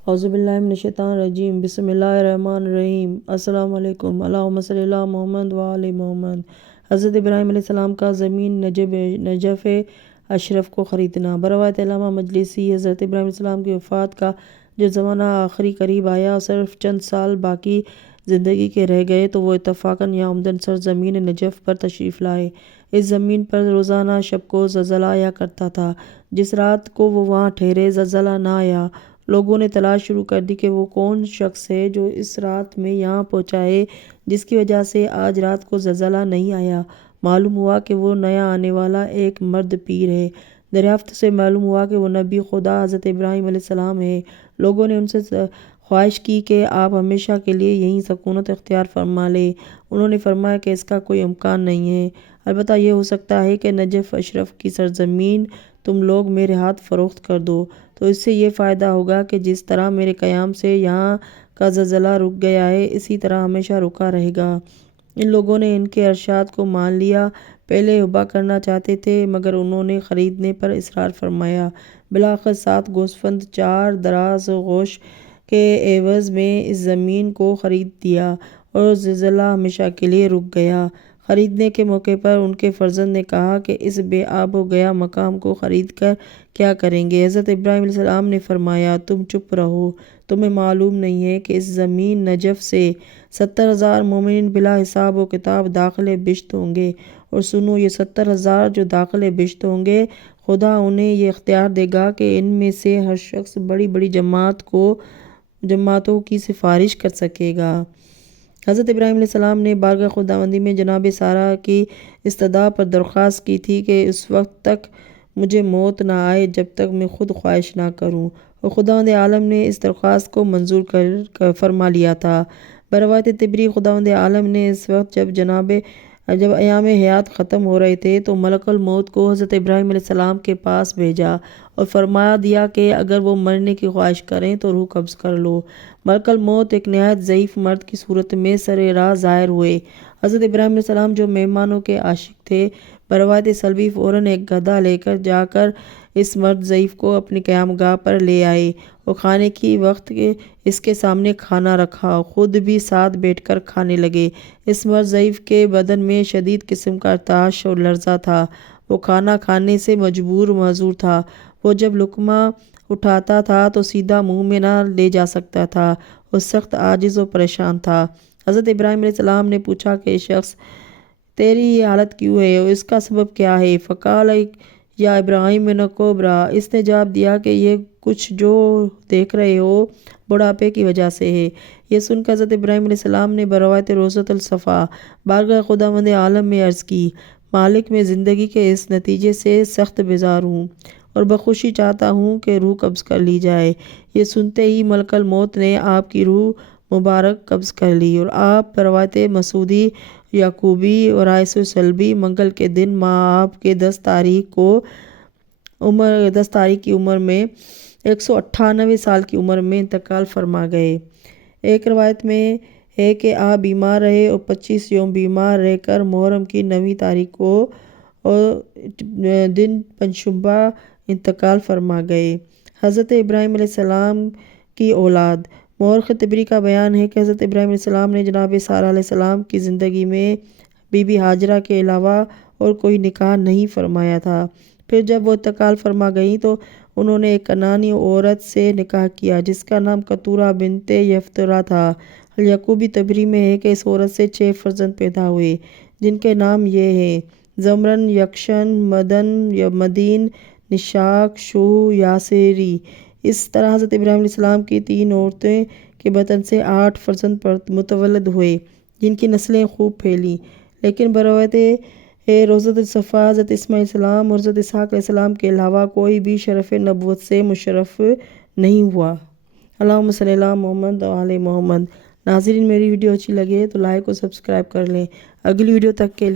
اعوذ باللہ من الشیطان الرجیم، بسم اللہ الرحمن الرحیم۔ السلام علیکم، اللہم صلی اللہ محمد و آل محمد۔ حضرت ابراہیم علیہ السلام کا زمین نجف اشرف کو خریدنا۔ بروایت علامہ مجلسی، حضرت ابراہیم علیہ السلام کی وفات کا جو زمانہ آخری قریب آیا اور صرف چند سال باقی زندگی کے رہ گئے تو وہ اتفاقاً یا عمداً سرزمین نجف پر تشریف لائے۔ اس زمین پر روزانہ شب کو زلزلہ آیا کرتا تھا۔ جس رات کو وہ وہاں ٹھہرے زلزلہ نہ آیا۔ لوگوں نے تلاش شروع کر دی کہ وہ کون شخص ہے جو اس رات میں یہاں پہنچا ہے جس کی وجہ سے آج رات کو زلزلہ نہیں آیا۔ معلوم ہوا کہ وہ نیا آنے والا ایک مرد پیر ہے۔ دریافت سے معلوم ہوا کہ وہ نبی خدا حضرت ابراہیم علیہ السلام ہے۔ لوگوں نے ان سے خواہش کی کہ آپ ہمیشہ کے لیے یہیں سکونت اختیار فرما لیں۔ انہوں نے فرمایا کہ اس کا کوئی امکان نہیں ہے، البتہ یہ ہو سکتا ہے کہ نجف اشرف کی سرزمین تم لوگ میرے ہاتھ فروخت کر دو تو اس سے یہ فائدہ ہوگا کہ جس طرح میرے قیام سے یہاں کا زلزلہ رک گیا ہے اسی طرح ہمیشہ رکا رہے گا۔ ان لوگوں نے ان کے ارشاد کو مان لیا۔ پہلے ہبہ کرنا چاہتے تھے مگر انہوں نے خریدنے پر اصرار فرمایا۔ بالآخر 7 گوسفند 4 دراز گوشت کے عوض میں اس زمین کو خرید دیا اور زلزلہ ہمیشہ کے لیے رک گیا۔ خریدنے کے موقع پر ان کے فرزند نے کہا کہ اس بے آب و گیا مقام کو خرید کر کیا کریں گے؟ حضرت ابراہیم علیہ السلام نے فرمایا، تم چپ رہو، تمہیں معلوم نہیں ہے کہ اس زمین نجف سے 70,000 مومنین بلا حساب و کتاب داخل بہشت ہوں گے، اور سنو یہ 70,000 جو داخل بہشت ہوں گے خدا انہیں یہ اختیار دے گا کہ ان میں سے ہر شخص بڑی بڑی جماعتوں کی سفارش کر سکے گا۔ حضرت ابراہیم علیہ السلام نے بارگاہ خداوندی میں جناب سارہ کی استدعا پر درخواست کی تھی کہ اس وقت تک مجھے موت نہ آئے جب تک میں خود خواہش نہ کروں، اور خداوند عالم نے اس درخواست کو منظور فرما لیا تھا۔ بروایت طبری خداوند عالم نے اس وقت جب ایام حیات ختم ہو رہے تھے تو ملک الموت کو حضرت ابراہیم علیہ السلام کے پاس بھیجا اور فرما دیا کہ اگر وہ مرنے کی خواہش کریں تو روح قبض کر لو۔ ملک الموت ایک نہایت ضعیف مرد کی صورت میں سر راہ ظاہر ہوئے۔ حضرت ابراہیم علیہ السلام جو مہمانوں کے عاشق تھے، بروایت سلبی فوراً ایک گدھا لے کر جا کر اس مرد ضعیف کو اپنی قیام گاہ پر لے آئے اور کھانے کی وقت اس کے سامنے کھانا رکھا، خود بھی ساتھ بیٹھ کر کھانے لگے۔ اس مرد ضعیف کے بدن میں شدید قسم کا ارتعاش اور لرزہ تھا، وہ کھانا کھانے سے مجبور معذور تھا۔ وہ جب لقمہ اٹھاتا تھا تو سیدھا منہ میں نہ لے جا سکتا تھا اور سخت عاجز و پریشان تھا۔ حضرت ابراہیم علیہ السلام نے پوچھا کہ شخص تیری یہ حالت کیوں ہے اور اس کا سبب کیا ہے؟ فقال یا ابراہیم من الکبریٰ، اس نے جواب دیا کہ یہ کچھ جو دیکھ رہے ہو بڑھاپے کی وجہ سے ہے۔ یہ سن کر حضرت ابراہیم علیہ السلام نے بروایت روضۃ الصفا بارگاہ خداوند عالم میں عرض کی، مالک میں زندگی کے اس نتیجے سے سخت بیزار ہوں اور بخوشی چاہتا ہوں کہ روح قبض کر لی جائے۔ یہ سنتے ہی ملک الموت نے آپ کی روح مبارک قبض کر لی اور آپ بروایت مسعودی یعقوبی اور رائس سلبی منگل کے دن ماہ آب کے 10 تاریخ کی عمر میں 198 سال کی عمر میں انتقال فرما گئے۔ ایک روایت میں ہے کہ آپ بیمار رہے اور 25 یوم بیمار رہ کر محرم کی 9 تاریخ کو اور دن پنجشنبہ انتقال فرما گئے۔ حضرت ابراہیم علیہ السلام کی اولاد۔ مورخ طبری کا بیان ہے کہ حضرت ابراہیم علیہ السلام نے جناب سارہ علیہ السلام کی زندگی میں بی بی ہاجرہ کے علاوہ اور کوئی نکاح نہیں فرمایا تھا۔ پھر جب وہ انتقال فرما گئیں تو انہوں نے ایک کنعانی عورت سے نکاح کیا جس کا نام قطورہ بنت یفترہ تھا۔ یعقوبی طبری میں ہے کہ اس عورت سے 6 فرزند پیدا ہوئے جن کے نام یہ ہیں: زمرن، یکشن، مدین، نشاک، شوہ، یاسری۔ اس طرح حضرت ابراہیم علیہ السلام کی 3 عورتوں کے بطن سے 8 فرزند متولد ہوئے جن کی نسلیں خوب پھیلیں، لیکن بروایت روضۃ الصفا حضرت اسماعیل علیہ السلام اور حضرت اسحاق علیہ السلام کے علاوہ کوئی بھی شرف نبوت سے مشرف نہیں ہوا۔ اللہم صلی اللہ محمد و آل محمد۔ ناظرین، میری ویڈیو اچھی لگے تو لائک اور سبسکرائب کر لیں۔ اگلی ویڈیو تک کے لیے